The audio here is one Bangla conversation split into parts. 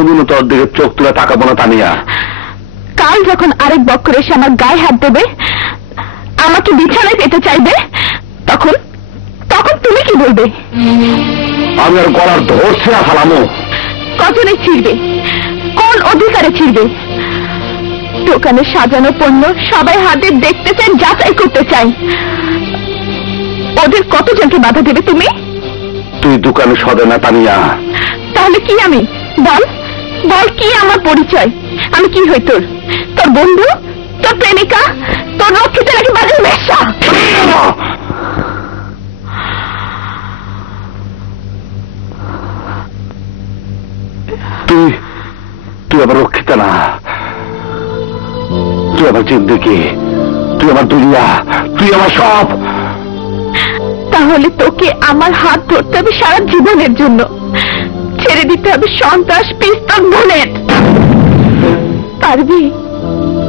কোনোদিনও তোর দিকে চোখ তুলে তাকাবো না তানিয়া। কাল যখন আরেক বক্কর এসে আমার গায়ে হাত দেবে, আমাকে বিছানায় পেতে চাইবে, তখন তখন তুমি কি বলবে? আমি আর গলার ধর ছেঁড়া ফেলামো। কজনে ছিড়বে? কোন অধিকারে ছিড়বে? দোকানে সাজানো পণ্য সবাই হাতে দেখতে চাই, যাচাই করতে চাই। ওদের কতজনকে বাধা দেবে তুমি? তুই দোকানে সদে না তানিয়া। তাহলে কি আমি? বল বল, কি আমার পরিচয়? আমি কি হই তোর? তোর বন্ধু, তোর প্রেমিকা, তোর রক্ষিত নাকি বাজার বেশ্যা? তুই তুই আমার রক্ষিতা না, তুই আমার জিন্দেগি, তুই আমার দুনিয়া, তুই আমার সব। তাহলে তোকে আমার হাত ধরতে হবে সারা জীবনের জন্য, ছেড়ে দিতে হবে সন্ত্রাস, পিস্তল, বুলেট। পারবি?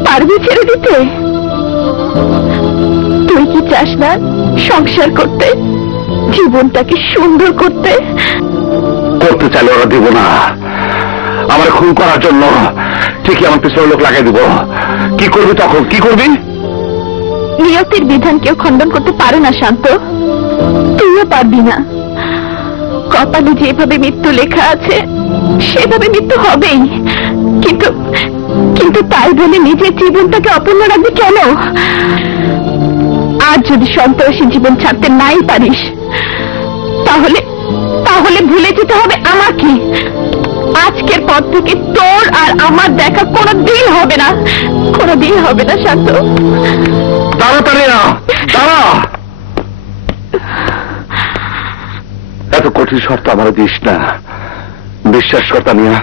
পারবি ছেড়ে দিতে? তুই কি চাস না সংসার করতে, জীবনটাকে সুন্দর করতে? করতে চাইলে ওরা দিব না। আমার খুন করার জন্য ঠিকই আমার পিছনে লোক লাগাই দিব। কি করবি তখন? কি করবি? নিয়তির বিধান কেউ খণ্ডন করতে পারে না শান্ত, তুইও পারবি না। কপালে যেভাবে মৃত্যু লেখা আছে সেভাবে মৃত্যু হবেই, কিন্তু কিন্তু তাই বলে নিজের জীবনটাকে অপূর্ণ রাখবি কেন? আজ যদি সন্ত্রাসী জীবন ছাড়তে নাই পারিস, তাহলে তাহলে ভুলে যেতে হবে আমাকে। আজকের পর থেকে তোর আর আমার দেখা কোনোদিন হবে না, কোনোদিন হবে না শান্ত। তাড়াতাড়ি না, দাঁড়া। এত কঠিন শর্ত আমার দিস না, বিশ্বাস কর তানিয়া।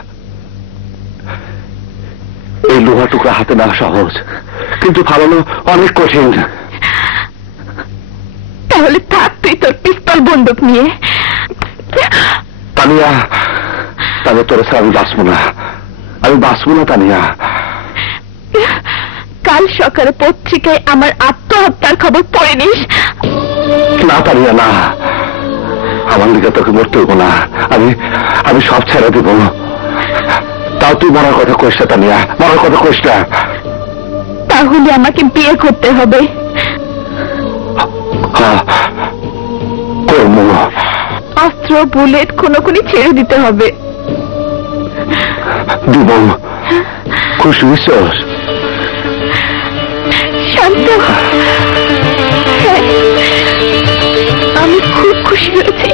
এই লোহা টুকরা হাতে নেওয়া সহজ, কিন্তু ফালানো অনেক কঠিন। তাহলে থাক তুই তোর পিস্তল বন্দুক নিয়ে। তানিয়া, তবে তোর সাথে আমি বাঁচবো না, আমি বাঁচবো না তানিয়া। কাল সকালে পত্রিকায় আমার আত্মহত্যার খবর পড়ে নিস। না তানিয়া না, আমার দিকে তোকে মরতে হবো না। আমি আমি সব ছেড়ে দেব। তাও তুই মরার কথা কইস না তানিয়া, মরার কথা কইস না। তাহলে আমাকে বিয়ে করতে হবে। করবো। অস্ত্র, বুলেট, খুনোখুনি ছেড়ে দিতে হবে। দিব। খুশি হইছস? শান্ত, আমি খুব খুশি হয়েছি।